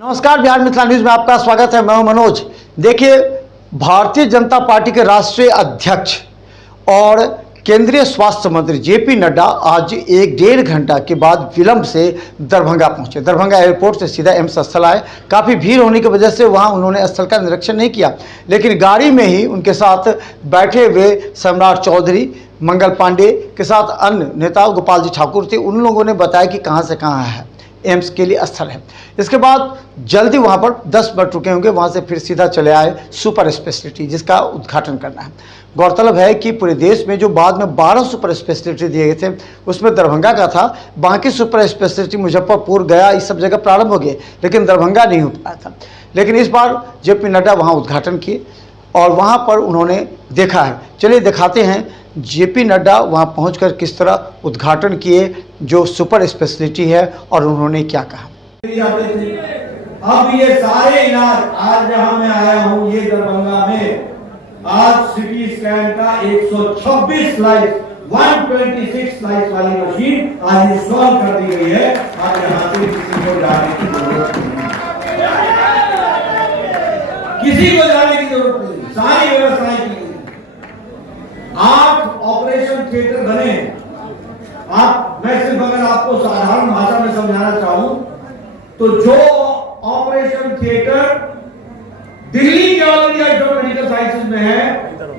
नमस्कार, बिहार मिथिला न्यूज में आपका स्वागत है। मैं हूं मनोज। देखिए, भारतीय जनता पार्टी के राष्ट्रीय अध्यक्ष और केंद्रीय स्वास्थ्य मंत्री जेपी नड्डा आज 1-1.5 घंटा के बाद विलंब से दरभंगा पहुंचे। दरभंगा एयरपोर्ट से सीधा एम्स स्थल आए। काफ़ी भीड़ होने की वजह से वहां उन्होंने स्थल का निरीक्षण नहीं किया, लेकिन गाड़ी में ही उनके साथ बैठे हुए सम्राट चौधरी, मंगल पांडे के साथ अन्य नेता गोपाल जी ठाकुर थे। उन लोगों ने बताया कि कहाँ से कहाँ है एम्स के लिए स्थल है। इसके बाद जल्दी वहां पर 10 मिनट रुके होंगे, वहां से फिर सीधा चले आए सुपर स्पेशलिटी, जिसका उद्घाटन करना है। गौरतलब है कि पूरे देश में जो बाद में 12 सुपर स्पेशलिटी दिए गए थे, उसमें दरभंगा का था। बाकी सुपर स्पेशलिटी मुजफ्फरपुर, गया, इस सब जगह प्रारंभ हो गए, लेकिन दरभंगा नहीं हो पाया था। लेकिन इस बार जेपी नड्डा वहाँ उद्घाटन किए और वहाँ पर उन्होंने देखा है। चलिए दिखाते हैं जेपी नड्डा वहाँ पहुंचकर किस तरह उद्घाटन किए जो सुपर स्पेशलिटी है और उन्होंने क्या कहा। अब ये सारे इलाज आज जहां मैं आया हूं, ये दरभंगा में आज सिटी स्कैन का 126 स्लाइस 126 स्लाइस वाली मशीन आज इंस्टॉल कर दी गई है। अब यहाँ से किसी को जाने की जरूरत नहीं, किसी को जाने की जरूरत नहीं, सारी व्यवस्थाएं की गई। 8 ऑपरेशन थिएटर बने। मैं सिर्फ अगर आपको साधारण भाषा में समझाना चाहूं तो जो ऑपरेशन थिएटर दिल्ली के ऑल इंडिया जो मेडिकल साइंसेज में है,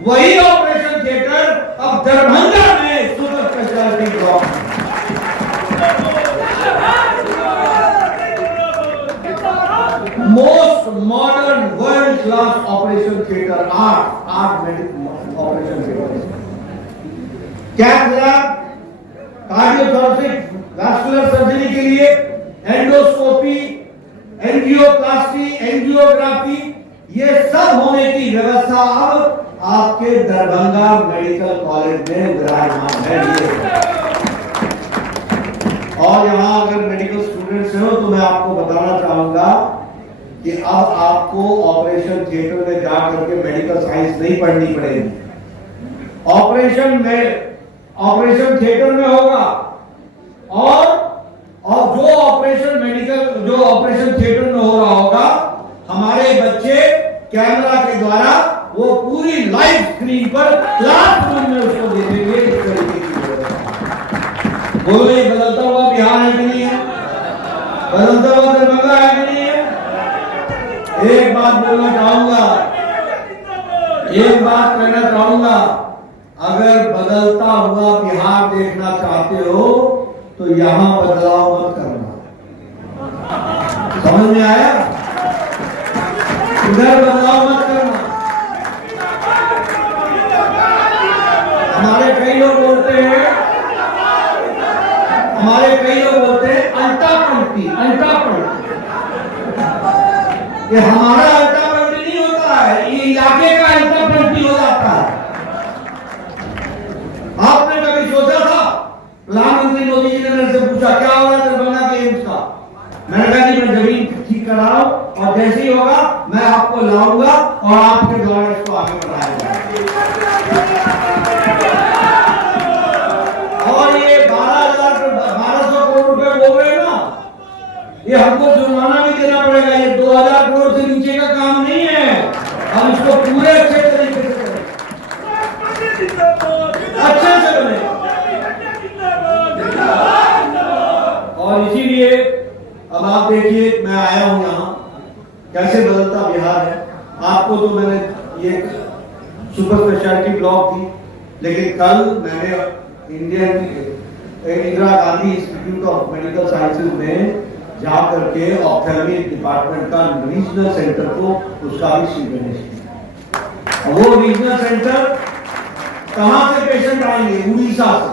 वही ऑपरेशन थिएटर अब दरभंगा में super speciality block most modern world class operation theatre 8 medical operation theatre, cath lab, cardiothoracic vascular surgery के लिए, एंडोस्कोपी, एंजियोप्लास्टी, एंजियोग्राफी, ये सब होने की व्यवस्था अब आपके दरभंगा मेडिकल कॉलेज में विराजमान है। और यहाँ अगर मेडिकल स्टूडेंट्स हो तो मैं आपको बताना चाहूंगा कि अब आपको ऑपरेशन थिएटर में जाकर के मेडिकल साइंस नहीं पढ़नी पड़ेगी। ऑपरेशन थिएटर में होगा और जो ऑपरेशन थिएटर में हो रहा होगा, हमारे बच्चे कैमरा के द्वारा वो पूरी लाइव स्क्रीन पर क्लासरूम में उसको देखेंगे। इस तरीके की व्यवस्था। बोलो, ये बदलता हुआ बिहार है कि नहीं है? बदलता हुआ दरभंगा है कि नहीं है? एक बात बोलना चाहूंगा, एक बात कहना चाहूंगा, अगर बदलता हुआ बिहार देखना चाहते हो तो यहां बदलाव मत करना। समझ में आया? इधर बदलाव मत करना। हमारे कई लोग बोलते हैं अल्टा पलटी। ये हमारा अल्टा पलटी नहीं होता है, ये इलाके का अल्टा पलटी हो जाता है। आपने कभी सोचा था? प्रधानमंत्री मोदी जी ने मेरे से पूछा क्या हो रहा है दरभंगा के एम्स का? मैंने कहा जी मैं जमीन ठीक कर रहा हूं और जैसे ही होगा मैं आपको लाऊंगा और आपके द्वारा इसको आगे बढ़ाया। और ये 1200 करोड़ रुपए बोल रहे हैं ना, ये हमको जुर्माना भी देना पड़ेगा। ये 2000 करोड़ से नीचे का काम नहीं है। हम इसको पूरे अच्छे तरीके से करें, अच्छे से बने। और इसीलिए अब आप देखिए, मैं आया हूं यहां, कैसे बदलता बिहार है। आपको तो मैंने ये सुपर स्पेशलिटी ब्लॉक दी, लेकिन कल मैंने Indira Gandhi institute of medical sciences में जाकर के ऑप्थेल्मी डिपार्टमेंट का रीजनल सेंटर को उसका भी सीक्वेंस किया। वो रीजनल सेंटर कहां से पेशेंट आएंगे? उड़ीसा से।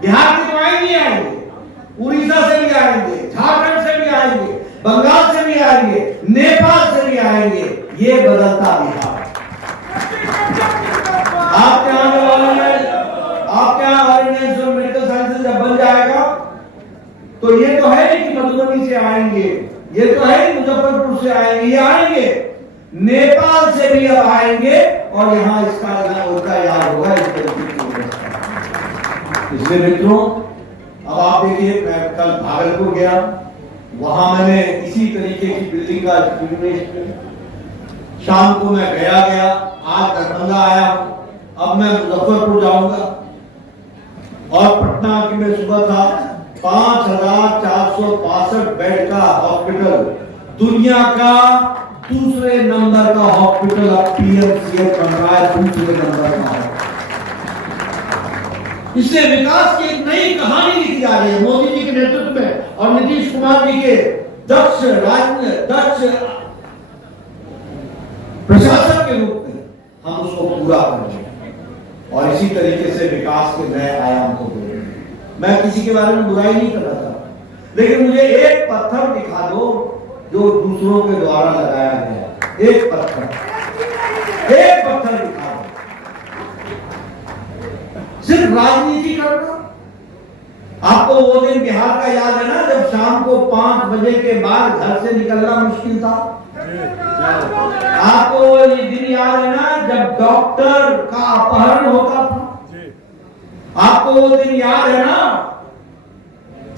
बिहार के तो नहीं आएंगे, उड़ीसा से भी आएंगे, झारखंड से भी आएंगे, बंगाल से भी आएंगे, नेपाल से भी आएंगे। ये बदलता बिहार। आपके यहाँ all India institute of medical sciences जब बन जाएगा तो ये तो है नहीं कि मधुबनी से आएंगे, ये तो है नहीं मुजफ्फरपुर से आएंगे, ये आएंगे नेपाल से भी अब आएंगे और यहाँ इसका उनका याद होगा इस तरीके की व्यवस्था। इसलिए मित्रों, अब आप देखिए, मैं कल भागलपुर गया, वहां मैंने इसी तरीके की बिल्डिंग का इनॉग्रेशन, शाम को मैं गया, आज दरभंगा आया, अब मैं मुजफ्फरपुर जाऊंगा, और पटना की में सुबह था 5465 बेड का हॉस्पिटल, दुनिया का दूसरे नंबर का हॉस्पिटल अब पीएमसीएच बन रहा है, दूसरे नंबर का। इससे विकास की एक नई कहानी लिखी जा रही है मोदी जी के नेतृत्व में और नीतीश कुमार जी के दक्ष प्रशासन के रूप में हम उसको पूरा करेंगे और इसी तरीके से विकास के नए आयाम को जोड़ेंगे। मैं किसी के बारे में बुराई नहीं कर रहा था, लेकिन मुझे एक पत्थर दिखा दो जो दूसरों के द्वारा लगाया गया, एक पत्थर दिखा दो। सिर्फ राजनीति करना। आपको वो दिन बिहार का याद है ना, जब शाम को 5 बजे के बाद घर से निकलना मुश्किल था। आपको ये दिन याद है ना, जब डॉक्टर का अपहरण होता था। आपको वो दिन याद है ना,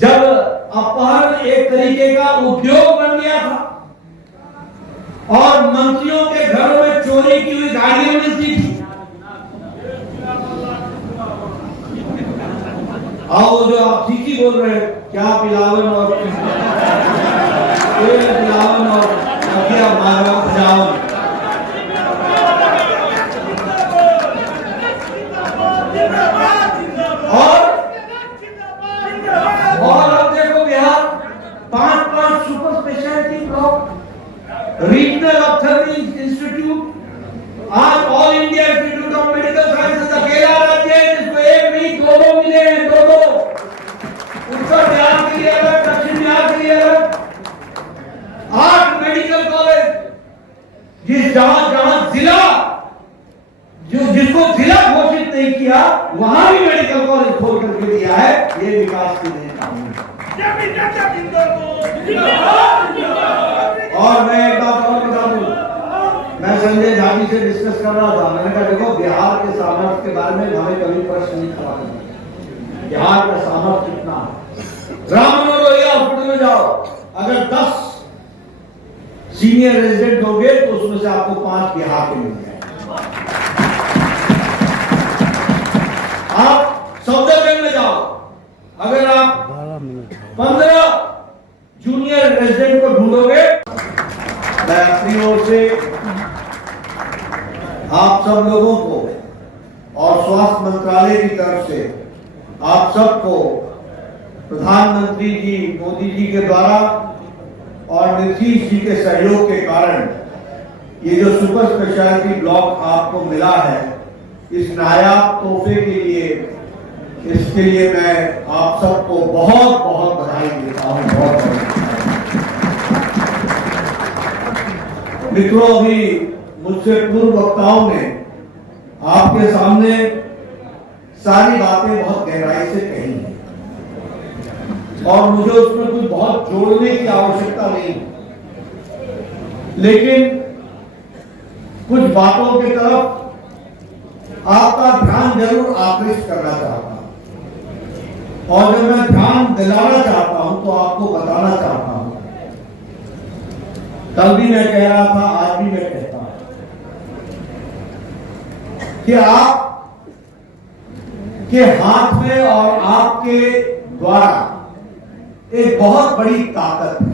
जब अपहरण एक तरीके का उद्योग बन गया था और मंत्रियों के घरों में चोरी की हुई गाड़ियां मिलती थी। आओ जो आप ठीक ही बोल रहे हैं, क्या पिलावन और पिलावन और क्या मारा जाओ। और अब देखो Bihar 5 super speciality block, regional ophthalmic institute, आज all India institute of medical sciences अकेला राज्य है जिसको एक नहीं दो मिले हैं, दो। उत्तर बिहार के लिए अलग, दक्षिण बिहार के लिए अलग 8 मेडिकल कॉलेज, जहां जिला जिसको जिला घोषित नहीं किया वहां भी मेडिकल कॉलेज खोल करके दिया है। ये विकास की नई कहानी। और मैं एक बात और बता दूं, मैं संजय झा जी से डिस्कस कर रहा था, मैंने कहा देखो बिहार के सामर्थ्य के बारे में हमें कभी प्रश्न नहीं खड़ा करना, बिहार का सामर्थ्य कितना है। राम मनोहर हॉस्पिटल में जाओ, अगर 10 सीनियर रेजिडेंट होंगे तो उसमें से आपको 5 बिहार के मिल जाएंगे। आप सफदरजंग में जाओ, अगर आप 15 जूनियर रेजिडेंट को ढूंढोगे। मैं अपनी ओर से आप सब लोगों को और स्वास्थ्य मंत्रालय की तरफ से आप सबको प्रधानमंत्री जी मोदी जी के द्वारा और नीतीश जी के सहयोग के कारण ये जो सुपर स्पेशलिटी ब्लॉक आपको मिला है, इस नायाब तोहफे के लिए, इसके लिए मैं आप सबको बहुत बहुत बधाई देता हूं। बहुत मित्रों, अभी मुझसे पूर्व वक्ताओं ने आपके सामने सारी बातें बहुत गहराई से कही हैं और मुझे उसमें कुछ बहुत जोड़ने की आवश्यकता नहीं, लेकिन कुछ बातों की तरफ आपका ध्यान जरूर आकृष्ट करना चाहता हूं और जब मैं ध्यान दिलाना चाहता हूं तो आपको बताना चाहता हूं। कल भी मैं कह रहा था, आज भी मैं कहता हूं कि आप के हाथ में और आपके द्वारा एक बहुत बड़ी ताकत है।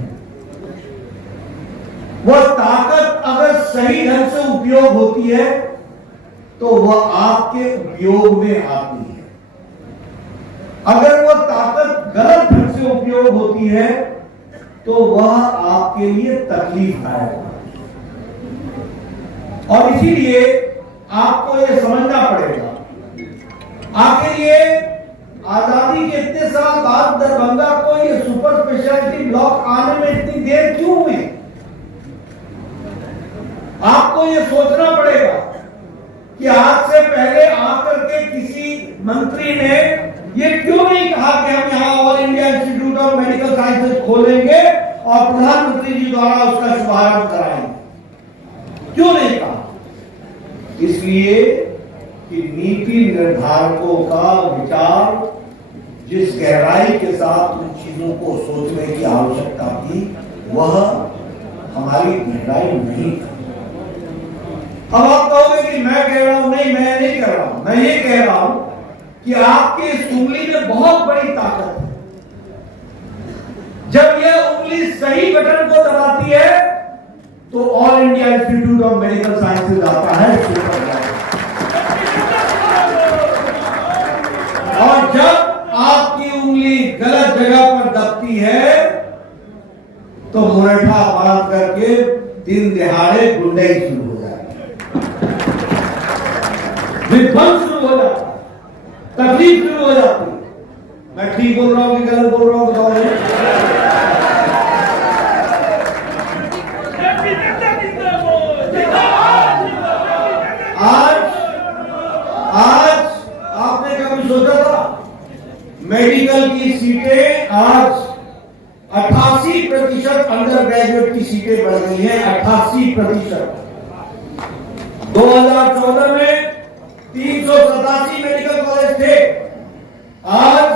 वह ताकत अगर सही ढंग से उपयोग होती है तो वह आपके उपयोग में आती है, अगर वह ताकत गलत ढंग से उपयोग होती है तो वह आपके लिए तकलीफदायक है। और इसीलिए आपको यह समझना पड़ेगा, आखिर ये आजादी के इतने साल बाद दरभंगा को ये सुपर स्पेशलिटी ब्लॉक आने में इतनी देर क्यों हुई? आपको ये सोचना पड़ेगा कि आज से पहले आकर के किसी मंत्री ने ये क्यों नहीं कहा कि हम यहाँ all India institute of medical sciences खोलेंगे और प्रधानमंत्री जी द्वारा उसका शुभारंभ कराएंगे? क्यों नहीं कहा? इसलिए कि नीति निर्धारकों का विचार जिस गहराई के साथ उन चीजों को सोचने की आवश्यकता थी वह हमारी गहराई नहीं थी। अब आप कहोगे कि मैं कह रहा हूं, नहीं मैं नहीं कह रहा हूं, मैं ये कह रहा हूं कि आपकी इस उंगली में बहुत बड़ी ताकत है। जब यह उंगली सही बटन को दबाती है तो all India institute of medical sciences आता है, और जब आपकी उंगली गलत जगह पर दबती है तो मुरठा बांध करके दिन दिहाड़े गुंडाई शुरू हो जाती है, विध्वंस शुरू हो जाता है, तकलीफ शुरू हो जाती है। मैं ठीक बोल रहा हूं कि गलत बोल रहा हूं, बताओ। आज आपने कभी सोचा था मेडिकल की सीटें आज 88% अंडर ग्रेजुएट की सीटें बढ़ गई हैं, 88%। 2014 में 387 मेडिकल कॉलेज थे, आज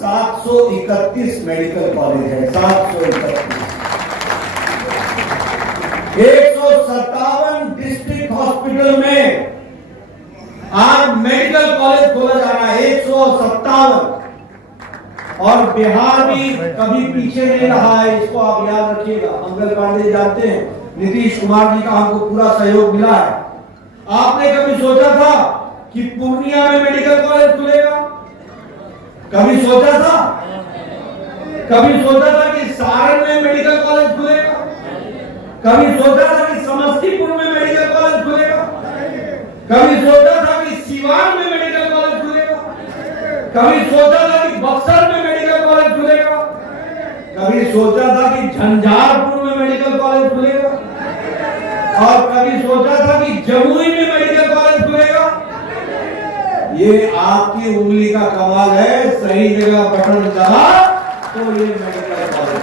731 मेडिकल कॉलेज है, 731। 157 डिस्ट्रिक्ट हॉस्पिटल में आज मेडिकल कॉलेज खोला जा रहा है, 157। और बिहार भी कभी पीछे नहीं रहा है, इसको आप याद रखिएगा। मंगल पांडे जानते हैं, नीतीश कुमार जी का हमको पूरा सहयोग मिला है। आपने कभी सोचा था कि पूर्णिया में मेडिकल कॉलेज खुलेगा? कभी सोचा था? कभी सोचा था कि सारण में मेडिकल कॉलेज खुलेगा? कभी सोचा था कि समस्तीपुर में मेडिकल कॉलेज खुलेगा? कभी सोचा था कि सीवान में मेडिकल कॉलेज खुलेगा? कभी सोचा था कि बक्सर में मेडिकल कॉलेज खुलेगा? कभी सोचा था कि झंझारपुर में मेडिकल कॉलेज खुलेगा? और कभी सोचा था कि जमुई में मेडिकल कॉलेज खुलेगा? ये आपकी उंगली का कमाल है, सही जगह बटन दबा तो ये मेडिकल कॉलेज है।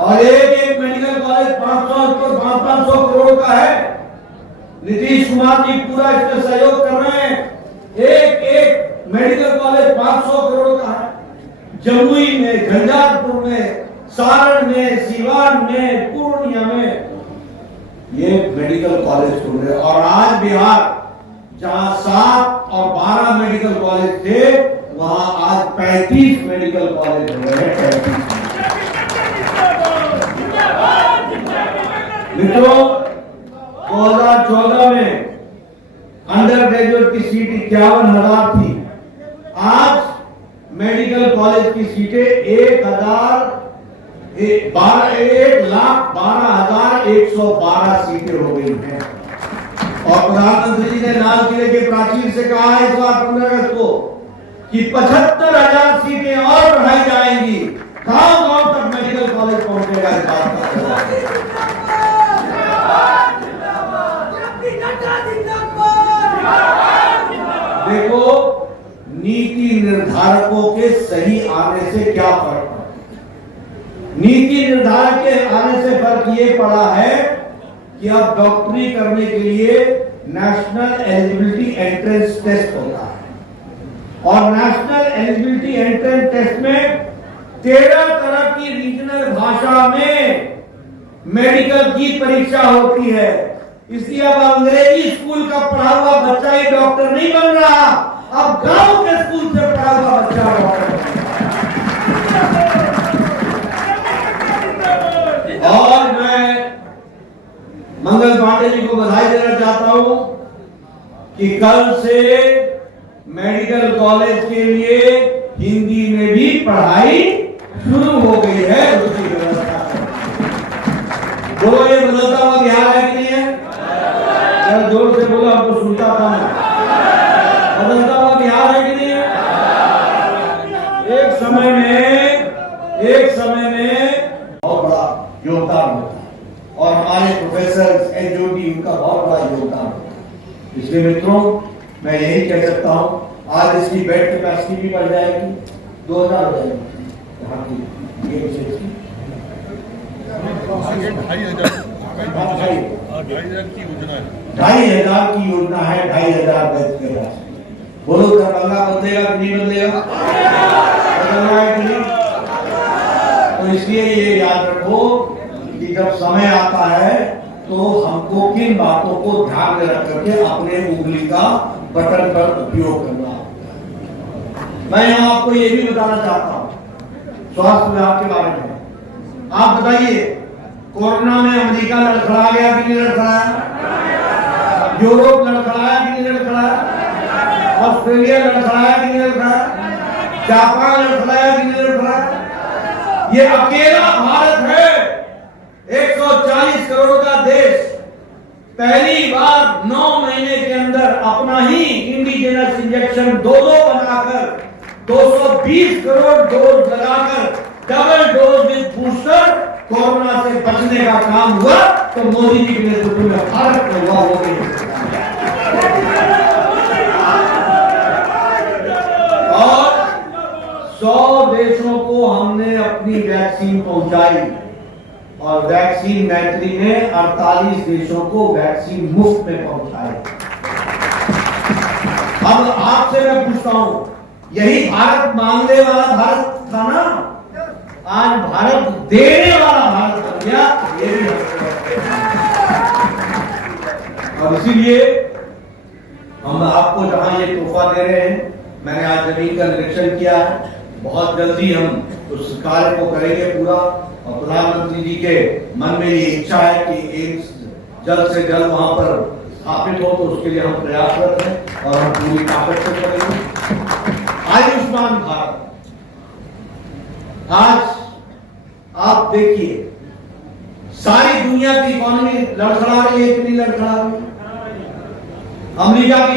और एक मेडिकल कॉलेज 500 करोड़ का है। नीतीश कुमार जी पूरा इसमें सहयोग कर रहे हैं। एक मेडिकल कॉलेज 500 करोड़ का है। जमुई में, झंझारपुर में, सारण में, सीवान में, पूर्णिया में ये मेडिकल कॉलेज खुल रहे। और आज बिहार जहां 7 और 12 मेडिकल कॉलेज थे, वहां आज 35 मेडिकल कॉलेज हो गए हैं। 35। मित्रों, 2014 में अंडर ग्रेजुएट की सीट 51,000 थी। आज मेडिकल कॉलेज की सीटें 1,12,112 सीटें हो गई हैं। और प्रधानमंत्री जी ने लाल किले के प्राचीर से कहा है इस बार 15 अगस्त को कि 75,000 सीटें और बढ़ाई जाएंगी। गांव-गांव तक मेडिकल कॉलेज पहुंचेगा। इस बात का देखो, नीति निर्धारकों के सही आने से क्या फर्क पड़ा। नीति निर्धारक के आने से फर्क ये पड़ा है कि अब डॉक्टरी करने के लिए नेशनल एलिजिबिलिटी एंट्रेंस टेस्ट होता है। और नेशनल एलिजिबिलिटी एंट्रेंस टेस्ट में 13 तरह की रीजनल भाषा में मेडिकल की परीक्षा होती है। इसलिए अब अंग्रेजी स्कूल का पढ़ा हुआ बच्चा ही डॉक्टर नहीं बन रहा, अब गांव के स्कूल से पढ़ा हुआ बच्चा डॉक्टर। और मैं मंगल पांडे जी को बधाई देना चाहता हूं कि कल से मेडिकल कॉलेज के लिए हिंदी में भी पढ़ाई शुरू हो गई है। उसकी व्यवस्था बोलो, ये बदलता हुआ बिहार है कि नहीं है? जोर से बोलो, आपको सुनता था मैं। बदलता हुआ बिहार है कि नहीं है? एक समय में बहुत बड़ा योगदान होता है और हमारे प्रोफेसर एनजीओटी उनका बहुत बड़ा योगदान होता है। इसलिए मित्रों, मैं यही कह सकता हूं, आज इसकी बेड कैपेसिटी भी बढ़ जाएगी, 2000 हो जाएगी यहाँ की। 2,500 की योजना है, 2,500 बेड के रास्ते। बोलो दरभंगा बदलेगा कि नहीं बदलेगा? बदलना है कि नहीं? तो इसलिए ये याद रखो कि जब समय आता है तो हमको किन बातों को ध्यान में रख करके अपने उंगली का बटन पर उपयोग करना होता है। मैं यहाँ आपको ये भी बताना चाहता हूँ स्वास्थ्य विभाग के बारे में। आप बताइए, कोरोना में अमेरिका लड़खड़ा गया कि नहीं लड़खड़ाया? यूरोप लड़खड़ाया कि नहीं लड़खड़ाया? ऑस्ट्रेलिया लड़खड़ाया कि नहीं लड़खड़ाया? जापान लड़खड़ाया कि नहीं लड़खड़ाया? ये अकेला भारत है, 140 करोड़ का देश, पहली बार 9 महीने के अंदर अपना ही इंडिजिनस इंजेक्शन 2 बनाकर 220 करोड़ डोज लगाकर double dose with booster corona से बचने का काम हुआ। तो मोदी जी के नेतृत्व में भारत में हुआ। हो गई और 100 देशों को हमने अपनी वैक्सीन पहुंचाई और वैक्सीन मैत्री ने 48 देशों को वैक्सीन मुफ्त में पहुंचाई। अब आपसे मैं पूछता हूं, यही भारत मांगने वाला भारत था ना? आज भारत देने वाला भारत बन गया। ये भी और इसीलिए हम आपको जहां ये तोहफा दे रहे हैं, मैंने आज जमीन का निरीक्षण किया है। बहुत जल्दी हम उस कार्य को करेंगे पूरा। और प्रधानमंत्री जी के मन में ये इच्छा है कि एम्स जल्द से जल्द वहां पर स्थापित हो, तो उसके लिए हम प्रयासरत हैं और हम पूरी ताकत से करेंगे। आयुष्मान भारत, आज आप देखिए सारी दुनिया की इकोनॉमी लड़खड़ा रही है कि नहीं लड़खड़ा रही? अमेरिका की